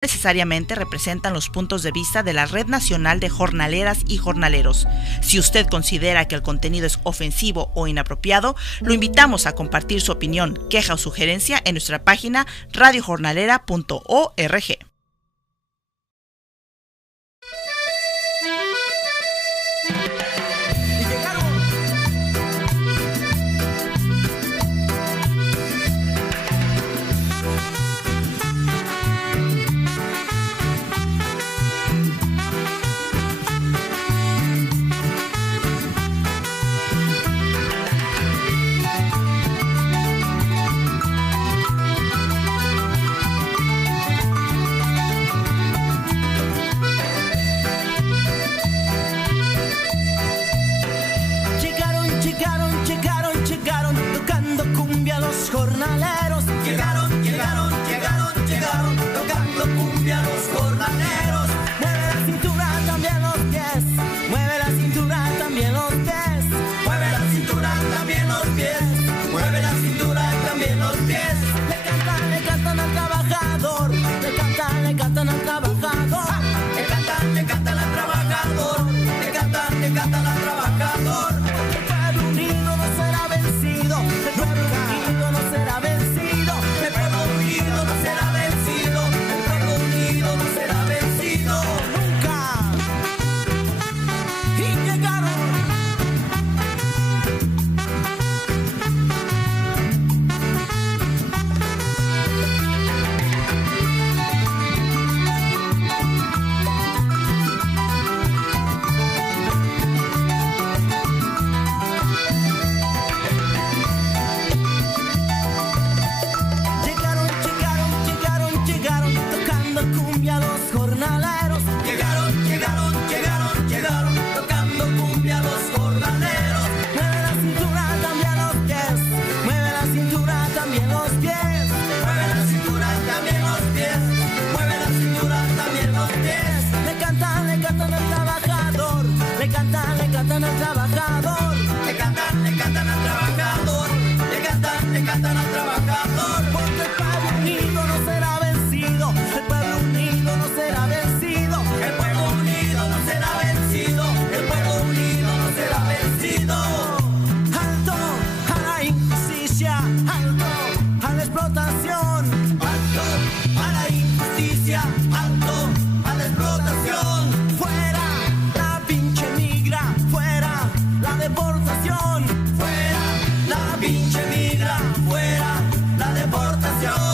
necesariamente representan los puntos de vista de la Red Nacional de Jornaleras y Jornaleros. Si usted considera que el contenido es ofensivo o inapropiado, lo invitamos a compartir su opinión, queja o sugerencia en nuestra página radiojornalera.org. Jornaleros, llegaron, tocando cumbia los jornaleros. Mueve la cintura, también los pies, mueve la cintura, también los pies, mueve la cintura, también los pies, mueve la cintura, también los pies. Le cantan al trabajador, le cantan al trabajador, le cantan al trabajador, le cantan al trabajador. El pueblo unido no será vencido, el pueblo unido no será vencido, el pueblo unido no será vencido, el pueblo unido no será vencido nunca. Y llegaron. Llegaron, tocando cumbia los jornaleros. Llegaron, tocando cumbia los jornaleros. Mueve la cintura, también los pies, mueve la cintura, también los pies, mueve la cintura, también los pies, mueve la cintura, también los pies. Le cantan al trabajador, le cantan al trabajador, le cantan al trabajador, le cantan al trabajador. Porque el pueblo unido no será vencido, el pueblo unido no será vencido, el pueblo unido no será vencido, el pueblo unido no será vencido. Alto a la injusticia, alto a la explotación, alto a la injusticia, alto a la explotación. Fuera la pinche migra, fuera la deportación, fuera la pinche migra, fuera la deportación.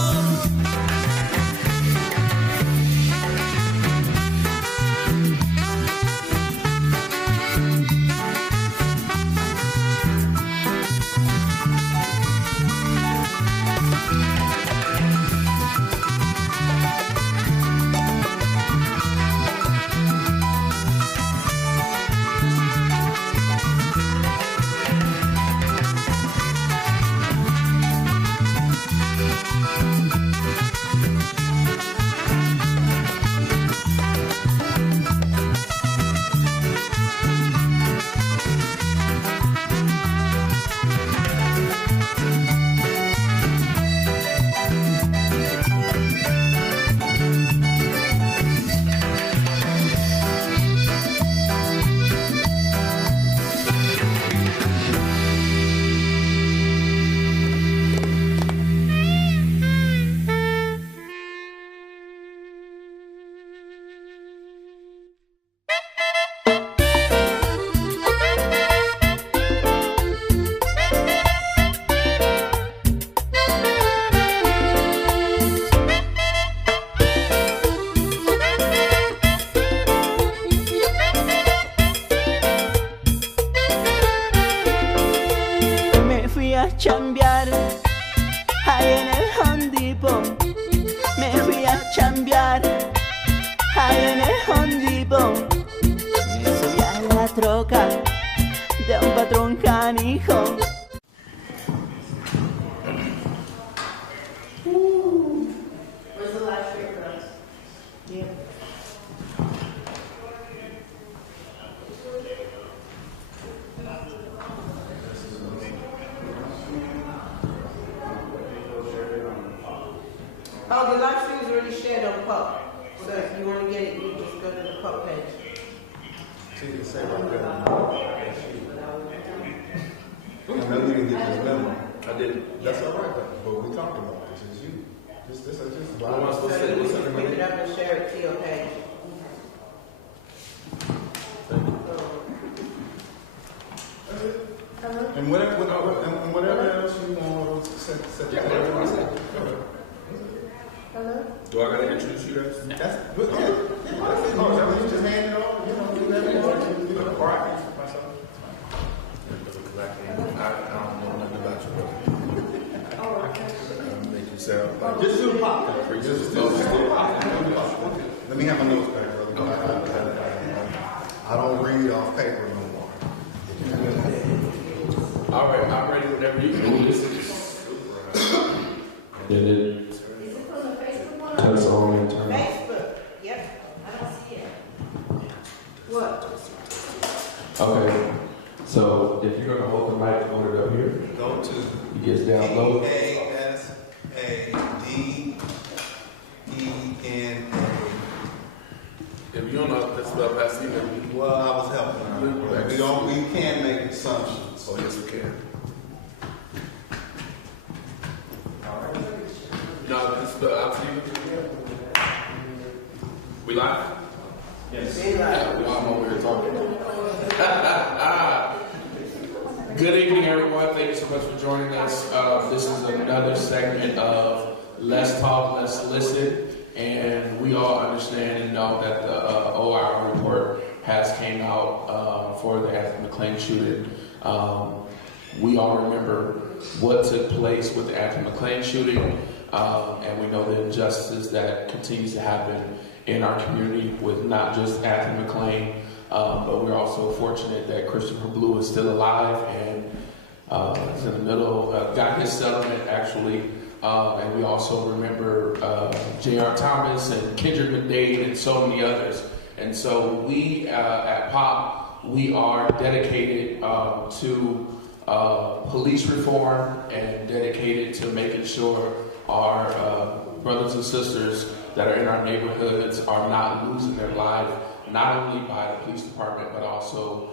Me fui a chambear ahí en el Home Depot. Me fui a chambear ahí en el Home Depot. Me subí a la troca de un patrón canijo. Where's the last shirt for us? Yeah. Oh, the live stream is already shared on Pop. So if you want to get it, you just go to the quote page. See, it's say right there. I didn't get this memo. I didn't. That's all right, but we talking about this. It's you. This is just. What am I supposed to say? So you can pick it up and share it to your page. And whatever else you want to set the Hello? Do I gotta introduce you guys? That's good. Yeah. You just hand it off. You know, do whatever you want to do. All right. Myself. I don't know nothing about you, brother. Make you sound like Just do the pop. Just do the pop. Let me have my notes back, brother. I don't read off paper no more. all right, I'm ready whenever you can. This is And then Is it from the Facebook one? touch on and turn. Facebook. Yep. I don't see it. What? Okay. So if you're gonna hold the mic, hold it up here. Go to It gets down low. KASADENA. if you don't know, that's about last evening. Well, I was helping her. We can't make assumptions. Oh, yes, we can. No, this is I'm We live? Yes. Yeah, while I'm over here talking. Good evening, everyone. Thank you so much for joining us. This is another segment of Let's Talk, Let's Listen. And we all understand and know that the OIR report has came out for the Anthony McClain shooting. We all remember what took place with the Anthony McClain shooting. And we know the injustice that continues to happen in our community with not just Anthony McClain, but we're also fortunate that Christopher Blue is still alive and is in the middle, got his settlement actually. And we also remember J.R. Thomas and Kendrick McDade and so many others. And so we at POP, we are dedicated to police reform and dedicated to making sure our brothers and sisters that are in our neighborhoods are not losing their life, not only by the police department, but also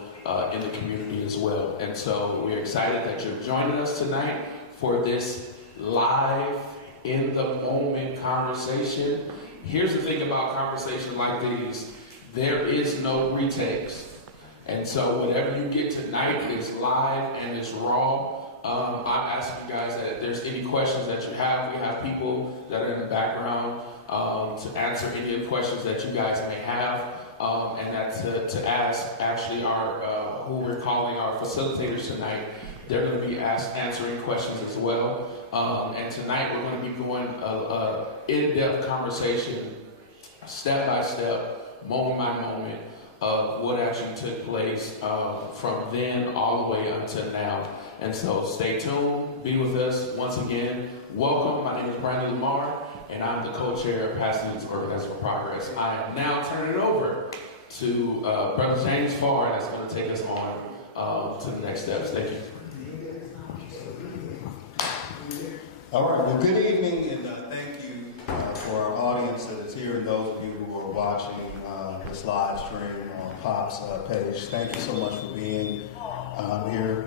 in the community as well. And so we're excited that you're joining us tonight for this live, in the moment conversation. Here's the thing about conversations like these, there is no retakes. And so whatever you get tonight is live and it's raw. I'm asking you guys that if there's any questions that you have, we have people that are in the background to answer any of the questions that you guys may have, and that to ask actually our who we're calling our facilitators tonight. They're going to be answering questions as well. And tonight we're going to be going an in-depth conversation, step by step, moment by moment, of what actually took place from then all the way until now. And so stay tuned, be with us once again. Welcome, my name is Brandon Lamar, and I'm the co-chair of Pasadena's Organizing for Progress. I am now turning it over to Brother James Farr, that's going to take us on to the next steps. Thank you. All right. Well, good evening, and thank you for our audience that is here and those of you who are watching this live stream on POP's page. Thank you so much for being here.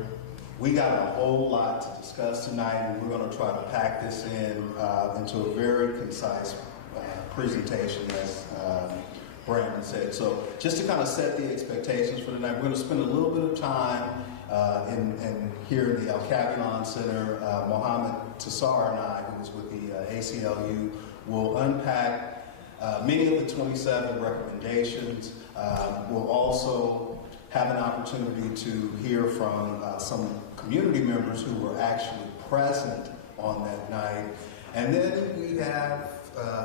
We got a whole lot to discuss tonight, and we're going to try to pack this into a very concise presentation, as Brandon said. So just to kind of set the expectations for tonight, we're going to spend a little bit of time here in the El Capitan Center. Mohammed Tassar and I, who is with the ACLU, will unpack many of the 27 recommendations. We'll also have an opportunity to hear from some community members who were actually present on that night. And then we have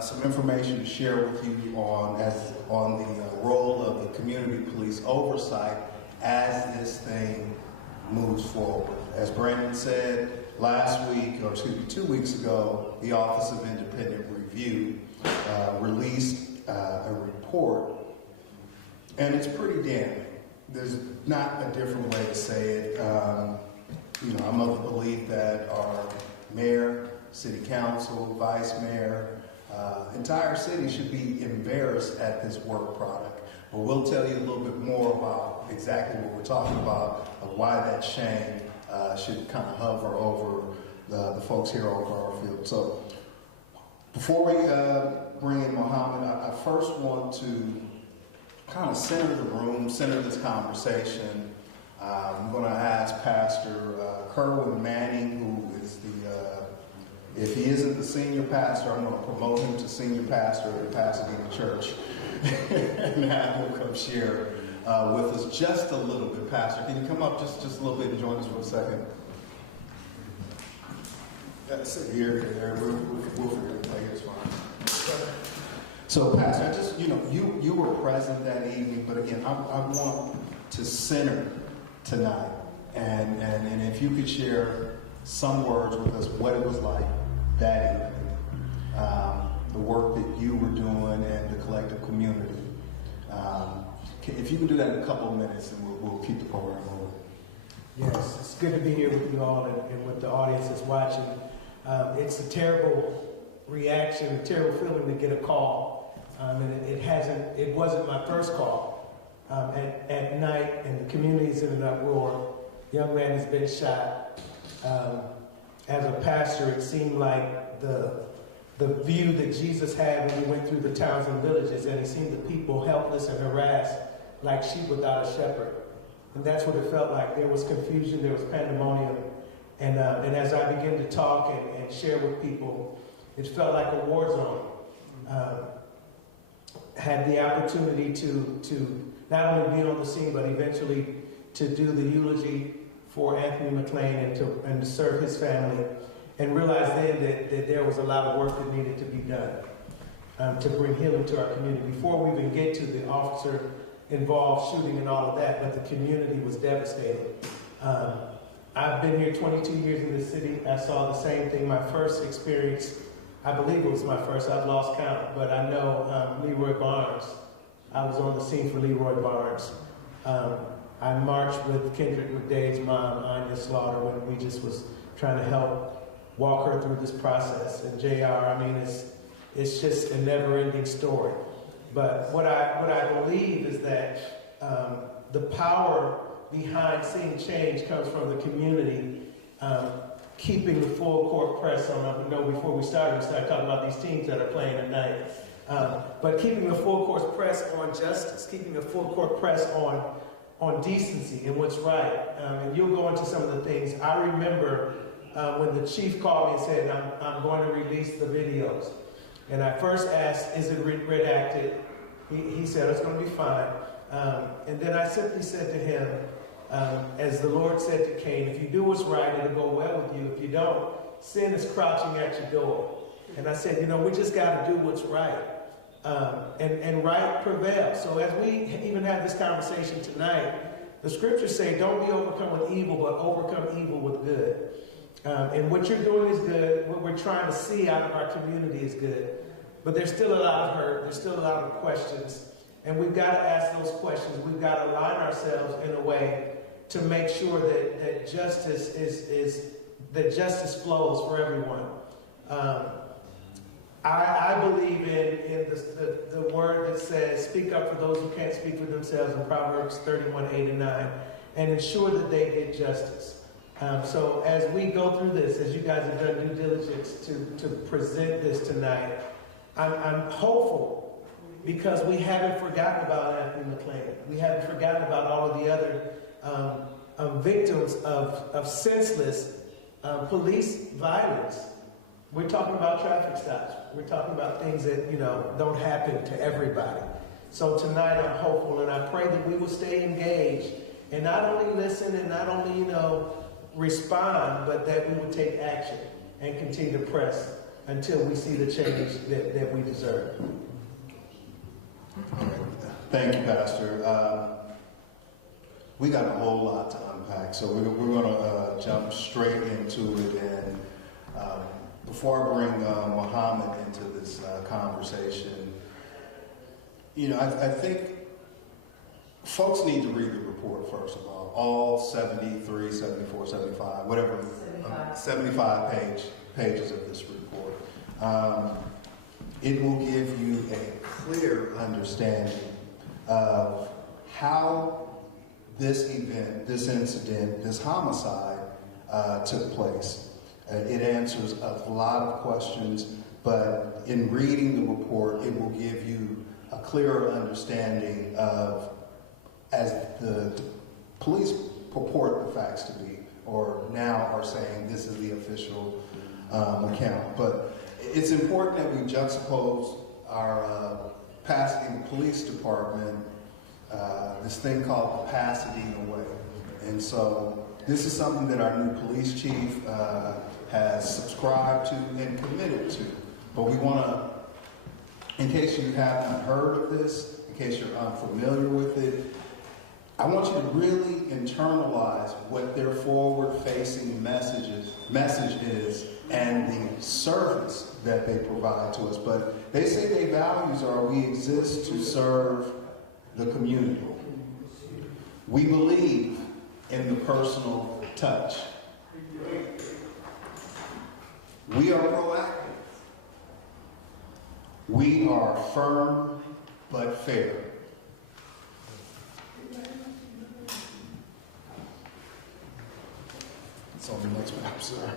some information to share with you on the role of the community police oversight as this thing moves forward. As Brandon said, last week, or excuse me, 2 weeks ago, the Office of Independent Review released a report, and it's pretty damning. There's not a different way to say it. I'm of the belief that our mayor, city council, vice mayor, entire city should be embarrassed at this work product. But we'll tell you a little bit more about exactly what we're talking about, of why that shame should kind of hover over the folks here on Garfield. So before we bring in Muhammad, I first want to kind of center the room, center this conversation. I'm going to ask Pastor Kerwin Manning, who is if he isn't the senior pastor, I'm going to promote him to senior pastor at Pasadena Church and have him come share with us just a little bit. Pastor, can you come up just a little bit and join us for a second? Sit here, we'll figure it out. It's fine. So, Pastor, I just, you were present that evening, but again, I want to center tonight, and if you could share some words with us, what it was like that evening, the work that you were doing and the collective community. If you can do that in a couple of minutes, and we'll keep the program moving. Yes, it's good to be here with you all and with the audience that's watching. It's a terrible reaction, a terrible feeling to get a call, and it wasn't my first call. At night, and the community is in an uproar. Young man has been shot. As a pastor, it seemed like the view that Jesus had when he went through the towns and villages, and he seen the people helpless and harassed like sheep without a shepherd. And that's what it felt like. There was confusion, there was pandemonium. And as I began to talk and share with people, it felt like a war zone. Had the opportunity to not only be on the scene, but eventually to do the eulogy for Anthony McLean and to serve his family, and realized then that there was a lot of work that needed to be done to bring healing to our community. Before we even get to the officer-involved shooting and all of that, but the community was devastated. I've been here 22 years in this city. I saw the same thing. My first experience, I believe it was my first, I've lost count, but I know Leroy Barnes. I was on the scene for Leroy Barnes. I marched with Kendrick McDade's mom, Anya Slaughter, when we just was trying to help walk her through this process. And JR, I mean, it's just a never-ending story. But what I believe is that the power behind seeing change comes from the community keeping the full court press on. I know before we started talking about these teams that are playing tonight. But keeping a full court press on justice, keeping a full court press on decency and what's right. And you'll go into some of the things. I remember when the chief called me and said, I'm going to release the videos. And I first asked, is it redacted? He said, it's going to be fine. And then I simply said to him, as the Lord said to Cain, if you do what's right, it'll go well with you. If you don't, sin is crouching at your door. And I said, we just got to do what's right. And right prevails. So as we even have this conversation tonight, the scriptures say, don't be overcome with evil, but overcome evil with good. And what you're doing is good. What we're trying to see out of our community is good. But there's still a lot of hurt. There's still a lot of questions. And we've got to ask those questions. We've got to align ourselves in a way to make sure that justice flows for everyone. I believe in the word that says, speak up for those who can't speak for themselves in Proverbs 31:8-9, and ensure that they get justice. So as we go through this, as you guys have done due diligence to present this tonight, I'm hopeful because we haven't forgotten about Anthony McLean. We haven't forgotten about all of the other victims of senseless police violence. We're talking about traffic stops. We're talking about things that, don't happen to everybody. So tonight I'm hopeful, and I pray that we will stay engaged and not only listen and not only, respond, but that we will take action and continue to press until we see the change that we deserve. Thank you, Pastor. We got a whole lot to unpack, so we're going to jump straight into it. And before I bring Muhammad into this conversation, I think folks need to read the report, first of all 73, 74, 75, whatever, 75 pages of this report. it will give you a clear understanding of how this event, this incident, this homicide took place. It answers a lot of questions, but in reading the report, it will give you a clearer understanding of, as the police purport the facts to be, or now are saying this is the official account. But it's important that we juxtapose our Pasadena Police Department, this thing called the Pasadena Way. And so this is something that our new police chief has subscribed to and committed to. But we want to, in case you have not heard of this, in case you're unfamiliar with it, I want you to really internalize what their forward-facing message is and the service that they provide to us. But they say their values are, we exist to serve the community. We believe in the personal touch. We are proactive. We are firm but fair. It's on the next map, sir.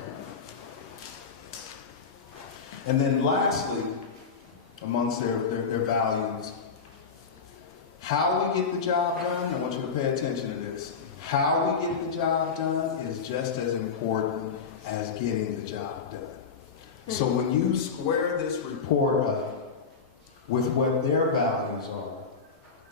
And then lastly, amongst their values, how we get the job done, I want you to pay attention to this. How we get the job done is just as important as getting the job done. So when you square this report up with what their values are,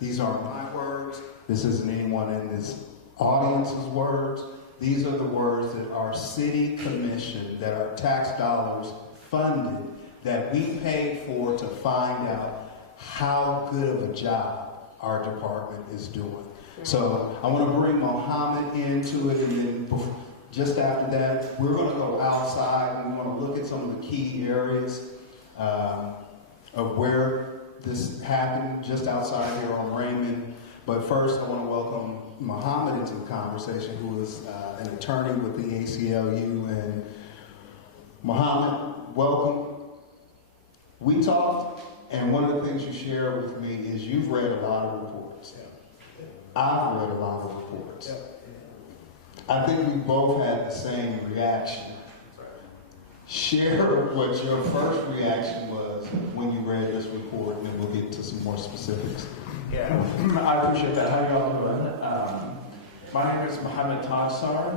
these aren't my words, this isn't anyone in this audience's words, these are the words that our city commission, that our tax dollars funded, that we paid for to find out how good of a job our department is doing. So I want to bring Mohammed into it, and then just after that, we're going to go outside and we want to look at some of the key areas of where this happened, just outside here on Raymond. But first, I want to welcome Mohammed into the conversation, who is an attorney with the ACLU. And Mohammed, welcome. We talked, and one of the things you shared with me is you've read a lot of reports. I've read a lot of reports. I think we both had the same reaction. Share what your first reaction was when you read this report, and then we'll get to some more specifics. Yeah, I appreciate that. How y'all doing? My name is Mohammed Tajsar.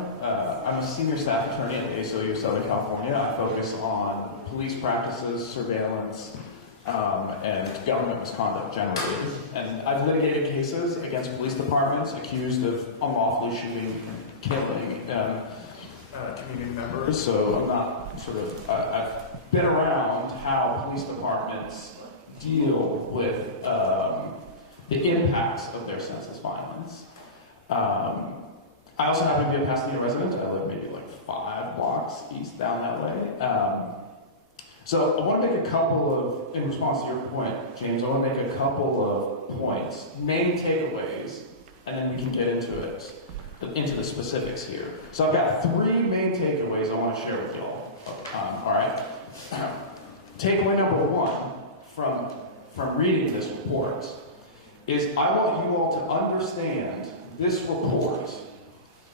I'm a senior staff attorney at the ACLU of Southern California. I focus on police practices, surveillance, and government misconduct generally. And I've litigated cases against police departments accused of unlawfully shooting, killing community members. So I'm not I've been around how police departments deal with the impacts of their senseless violence. I also happen to be a Pasadena resident. I live maybe like 5 blocks east down that way. So I want to make a couple of, in response to your point, James, I want to make a couple of points, main takeaways, and then we can get into the specifics here. So I've got 3 main takeaways I want to share with y'all. All right. Takeaway number 1 from reading this report is I want you all to understand this report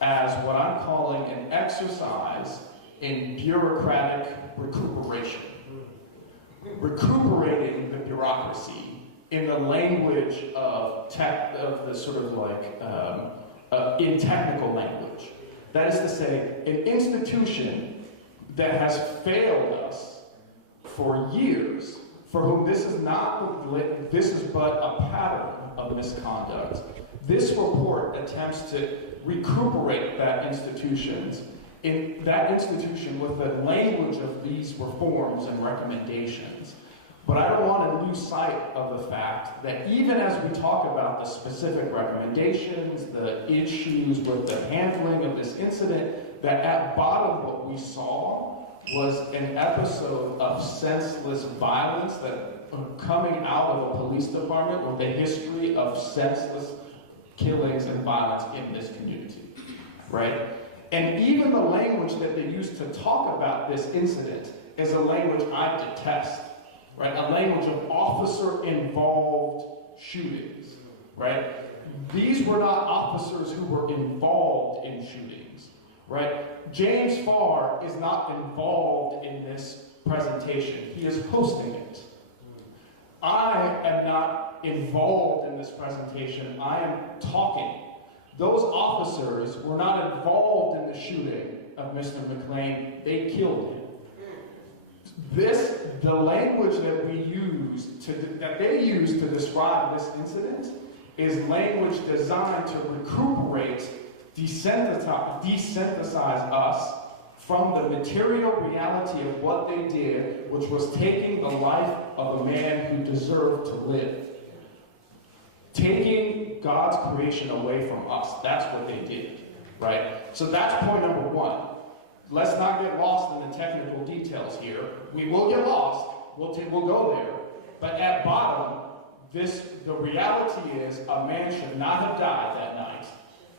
as what I'm calling an exercise in bureaucratic recuperation. Recuperating the bureaucracy in the language of in technical language. That is to say, an institution that has failed us for years, for whom this is but a pattern of misconduct. This report attempts to recuperate that institution with the language of these reforms and recommendations. But I don't want to lose sight of the fact that even as we talk about the specific recommendations, the issues with the handling of this incident, that at bottom what we saw was an episode of senseless violence that coming out of a police department with a history of senseless killings and violence in this community, right? And even the language that they use to talk about this incident is a language I detest, right? A language of officer-involved shootings, right? These were not officers who were involved in shootings, right? James Farr is not involved in this presentation. He is hosting it. I am not involved in this presentation. I am talking. Those officers were not involved in the shooting of Mr. McLean. They killed him. The language that they use to describe this incident is language designed to recuperate, desynthesize us from the material reality of what they did, which was taking the life of a man who deserved to live. Taking God's creation away from us. That's what they did, right? So that's point number one. Let's not get lost in the technical details here. We will get lost. We'll go there. But at bottom, the reality is a man should not have died that night,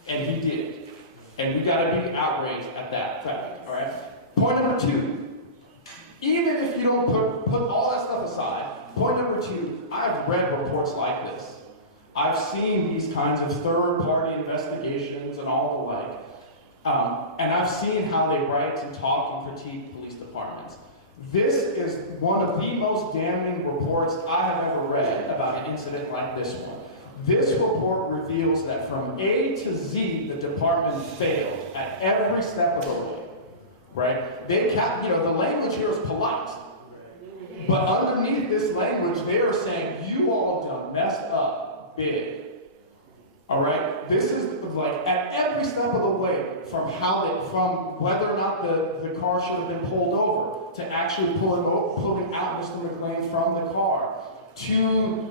and he did. And we got to be outraged at that fact, all right? Point number two, even if you don't put all that stuff aside, point number two, I've read reports like this. I've seen these kinds of third-party investigations and all the like, and I've seen how they write and talk and critique police departments. This is one of the most damning reports I have ever read about an incident like this one. This report reveals that from A to Z, the department failed at every step of the way, right? The language here is polite, but underneath this language, they are saying, you all done messed up big. All right? This is like at every step of the way, from whether or not the car should have been pulled over, to actually pulling out Mr. McLean from the car, to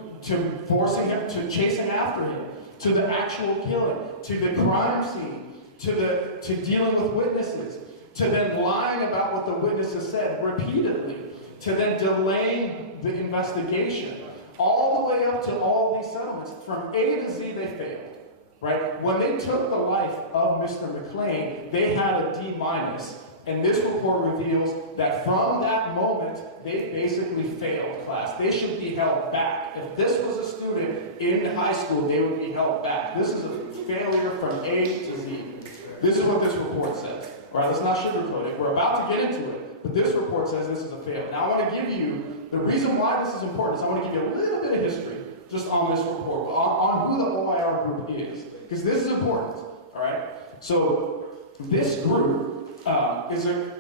forcing him, to chasing after him, to the actual killing, to the crime scene, to dealing with witnesses, to then lying about what the witnesses said repeatedly, to then delaying the investigation, all the way up to all these settlements. From A to Z, they failed, right? When they took the life of Mr. McLean, they had a D-, and this report reveals that from that moment, they basically failed class. They should be held back. If this was a student in high school, they would be held back. This is a failure from A to Z. This is what this report says. All right, let's not sugarcoat it. We're about to get into it, but this report says this is a failure. Now I want to give you, the reason why this is important is I want to give you a little bit of history just on this report, on who the OIR group is, because this is important, all right? So this group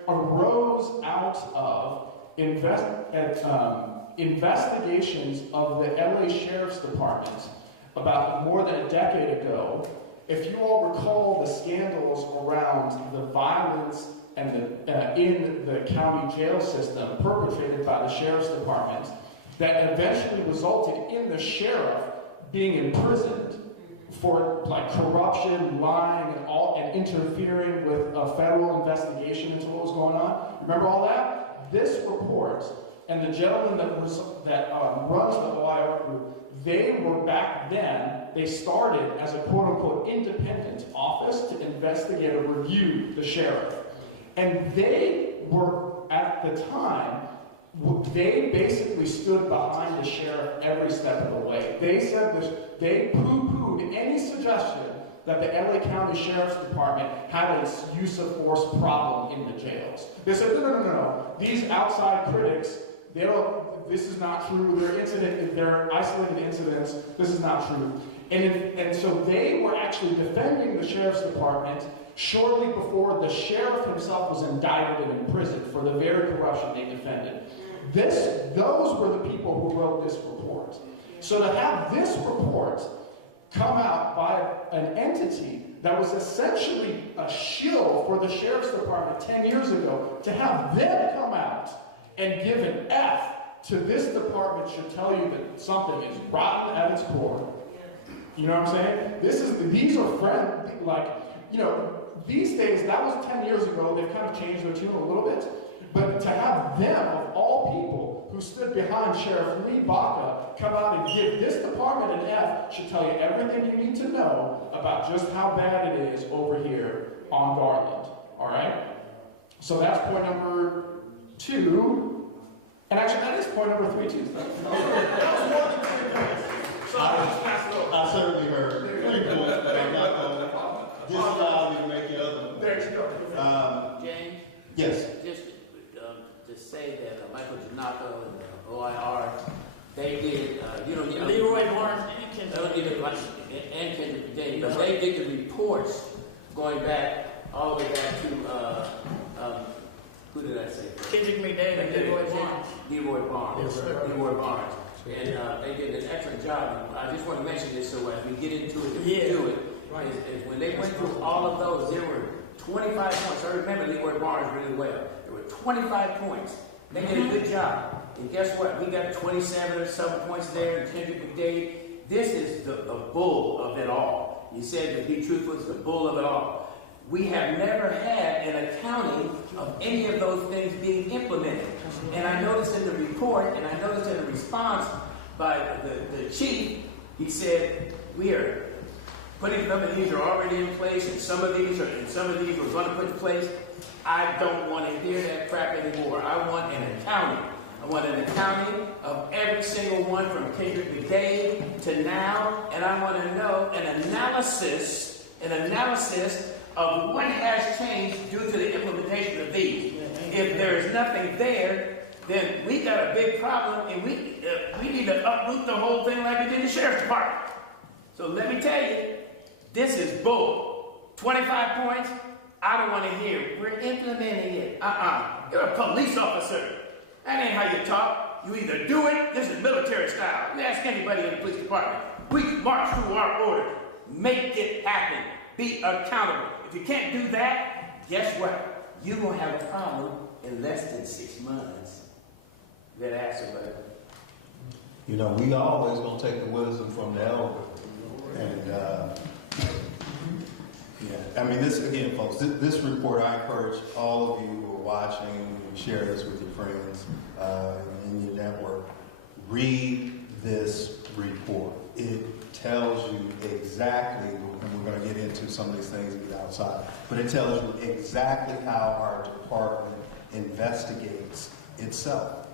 arose out of investigations of the LA Sheriff's Department about more than a decade ago. If you all recall the scandals around the violence and in the county jail system perpetrated by the Sheriff's Department, that eventually resulted in the sheriff being imprisoned for like corruption, lying, and interfering with a federal investigation into what was going on. Remember all that? This report and the gentleman that runs the OIR group, they were back then, they started as a quote-unquote independent office to investigate or review the sheriff. And they were, at the time, they basically stood behind the sheriff every step of the way. They said this, they poo-pooed any suggestion that the LA County Sheriff's Department had a use of force problem in the jails. They said, no. These outside critics, this is not true. They're isolated incidents. This is not true. And so they were actually defending the Sheriff's Department shortly before the sheriff himself was indicted and imprisoned for the very corruption they defended. Those were the people who wrote this report. So to have this report come out by an entity that was essentially a shill for the Sheriff's Department 10 years ago, to have them come out and give an F to this department should tell you that something is rotten at its core. You know what I'm saying? These are friends, these days, that was 10 years ago, they've kind of changed their tune a little bit, but to have them, of all people, who stood behind Sheriff Lee Baca, come out and give this department an F should tell you everything you need to know about just how bad it is over here on Garland, all right? So that's point number 2. And actually, that is point number 3 too. That was more than 3 points. So I'll just pass it over. I certainly heard 3 points, but I'm not going to disallow you to make the other one. There you go. James? Yes. Just to say that Michael Janako and OIR, they did, Leroy Barnes and Kendrick Day, but they did the reports going back, all the way back to, who did I say? Kendrick McDade and Leroy Barnes. Leroy Barnes. Leroy Barnes. And they did an excellent job. I just want to mention this so as we get into it, is when they went through all of those, there were 25 points. I remember Leroy Barnes really well. There were 25 points. They did a good job. And guess what? We got 27 or some points there, and Kendrick McDade. This is the bull of it all. He said, to be truthful, it's the bull of it all. We have never had an accounting of any of those things being implemented. And I noticed in the report, and I noticed in the response by the chief, he said, we are putting some of these are already in place, and some of these we're going to put in place. I don't want to hear that crap anymore. I want an accounting. I want an accounting of every single one from Kendrick McDade to now, and I want to know an analysis of what has changed due to the implementation of these. If there is nothing there, then we got a big problem, and we need to uproot the whole thing like we did in the sheriff's department. So let me tell you, this is bull. 25 points, I don't want to hear it. We're implementing it. You're a police officer. That ain't how you talk. You either do it, this is military style. You ask anybody in the police department. We march through our orders. Make it happen. Be accountable. If you can't do that, guess what? You're going to have a problem in less than 6 months. That answer, buddy. You know, we always going to take the wisdom from the elder. And, I mean, this, again, folks, this report, I encourage all of you who are watching, and share this with your friends in your network. Read this report. It tells you exactly, and we're going to get into some of these things outside, but it tells you exactly how our department investigates itself.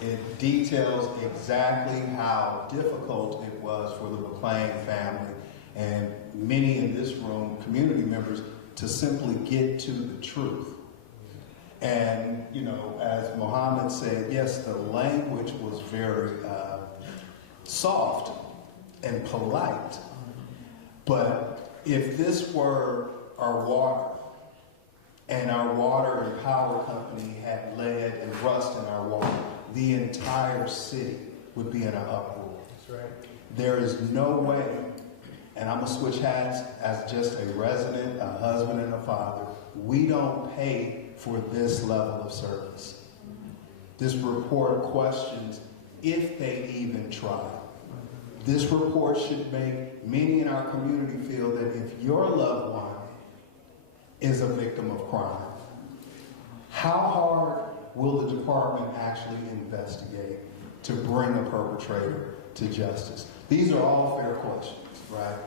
It details exactly how difficult it was for the McClain family and many in this room, community members, to simply get to the truth. And, you know, as Mohammed said, yes, the language was very soft and polite. But if this were our water, and our water and power company had lead and rust in our water, the entire city would be in an uproar. That's right. There is no way, and I'm going to switch hats as just a resident, a husband, and a father. We don't pay for this level of service. This report questions if they even try. This report should make many in our community feel that if your loved one is a victim of crime, how hard will the department actually investigate to bring a perpetrator to justice? These are all fair questions, right?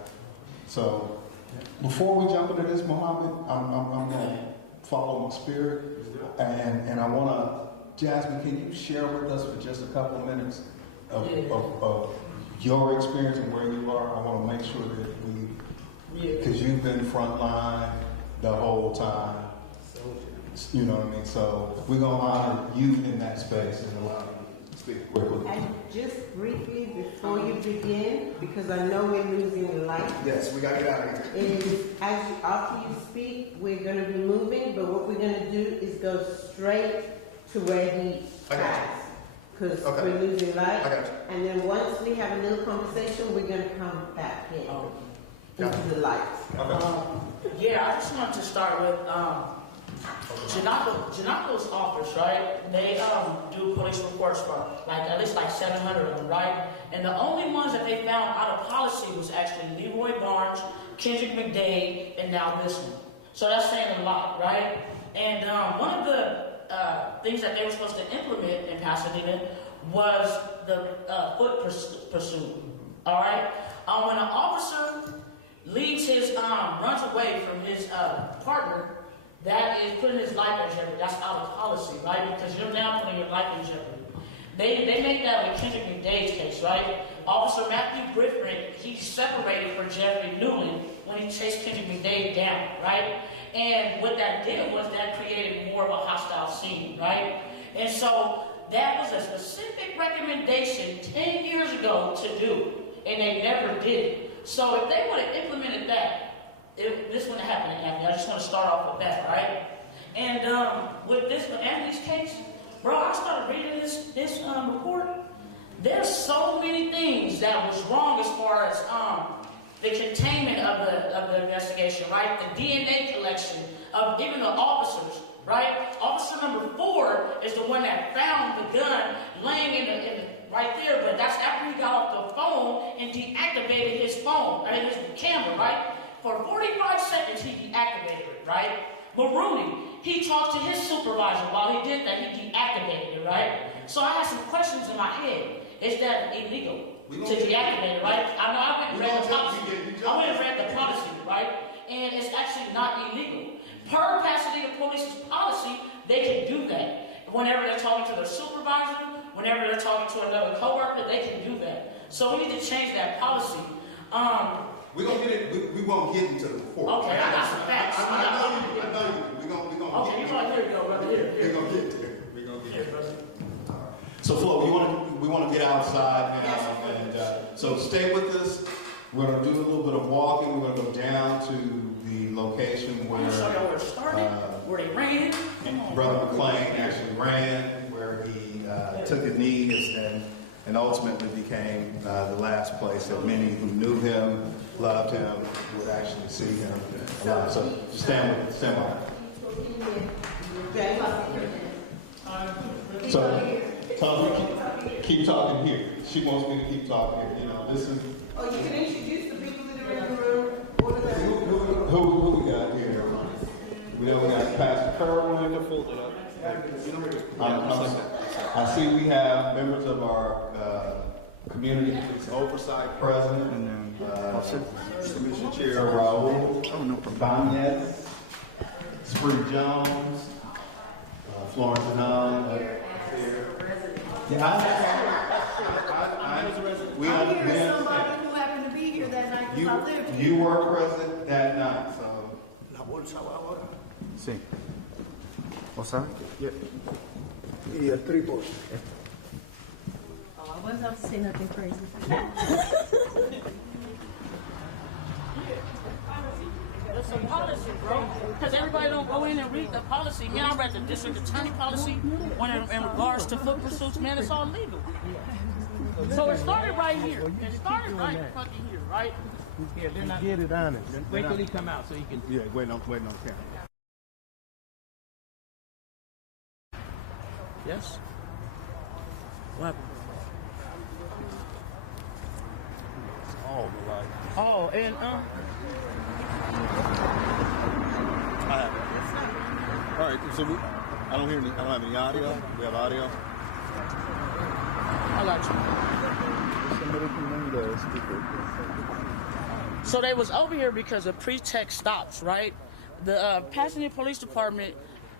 So before we jump into this, Mohammed, I'm going to follow my spirit, and I want to, Jasmine, can you share with us for just a couple of minutes of your experience and where you are? I want to make sure that because you've been frontline the whole time. You know what I mean? So we're going to honor you in that space and allow you to speak quickly. And just briefly before you begin, because I know we're losing light. Yes, we got to get out of here. Is after you speak, we're going to be moving, but what we're going to do is go straight to where he passed. Because we're losing light. I got you. And then once we have a little conversation, we're going to come back in into the lights. I just wanted to start with Janako's office, right? They do police reports for at least 700 of them, right? And the only ones that they found out of policy was actually Leroy Barnes, Kendrick McDade, and now this one. So that's saying a lot, right? And one of the things that they were supposed to implement in Pasadena was the foot pursuit. All right? When an officer leaves runs away from his partner, that is putting his life in jeopardy. That's out of policy, right? Because you're now putting your life in jeopardy. They made that with Kendrick McDade's case, right? Officer Matthew Griffin, he separated from Jeffrey Newland when he chased Kendrick McDade down, right? And what that did was that created more of a hostile scene, right? And so that was a specific recommendation 10 years ago to do, and they never did it. So if they would have implemented that, this wouldn't have happened to Anthony. I just want to start off with that, right? And with Anthony's case, bro, I started reading this report. There's so many things that was wrong as far as the containment of the investigation, right? The DNA collection of even the officers, right? Officer number 4 is the one that found the gun laying in the right there, but that's after he got off the phone and deactivated his phone, I mean his camera, right? For 45 seconds he deactivated it, right? Maroney, he talked to his supervisor while he did that, he deactivated it, right? So I had some questions in my head. Is that illegal to deactivate it, right? I know I went and read the policy. Right? And it's actually not illegal. Per Pasadena Police's policy, they can do that. Whenever they're talking to their supervisor, whenever they're talking to another coworker, they can do that. So we need to change that policy. We won't get into the report. Okay, I got some facts. I know you. Okay, here we go, brother. Here. We're gonna get there. We're gonna get there. All right. So Flo, we want to get outside now, and so stay with us. We're gonna do a little bit of walking. We're gonna go down to the location where it started, where they ran. Brother McClain actually ran, where he took a knee and ultimately became the last place that many who knew him, loved him, would actually see him alive. So stand with. So keep talking here. She wants me to keep talking here. You know, this is. Oh, you can introduce the people that are in the room. Who we got here? We got Pastor Kerwin. I see we have members of our community oversight president, and then Commission Chair Raul Banez, Spree Jones, Florence Anand here. Yeah, I'm here somebody who happened to be here that night because I lived here. You were present that night, so. La bolsa va ahora. Sí. ¿O sabe? Y el trípode. Oh, I wasn't about to say nothing crazy. It's a policy, bro. Because everybody don't go in and read the policy. Man, I read the district attorney policy when in regards to foot pursuits, man, it's all legal. So it started right here. It started right fucking here, right? Yeah, they're not. Get it honest. Wait till he come out so he can. Yeah, wait on camera. Yes? What happened? Oh, like. Oh, and I have it. All right, so I don't have any audio. We have audio. I got you. So they was over here because of pretext stops, right? The Pasadena Police Department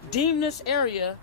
deemed this area